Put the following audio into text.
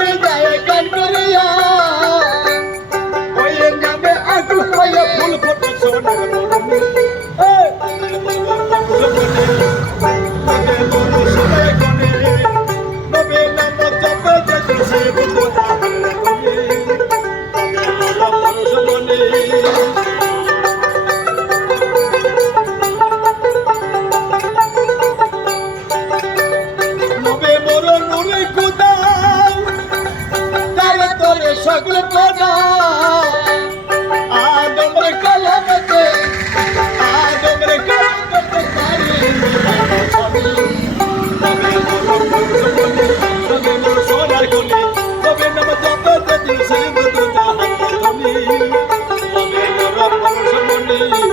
তুমি যায় গান করিয়া ওই নামে আটু হয়ে ফুল ফোটে সোনার মরুমি সকল পড়া আদমরে কলমতে আদমরে কলমতে পারি তবে মোর সোনার গলি তবে নাম জপতে দিল সেই মধু জাহান তুমি তবে মোর পরশ মনি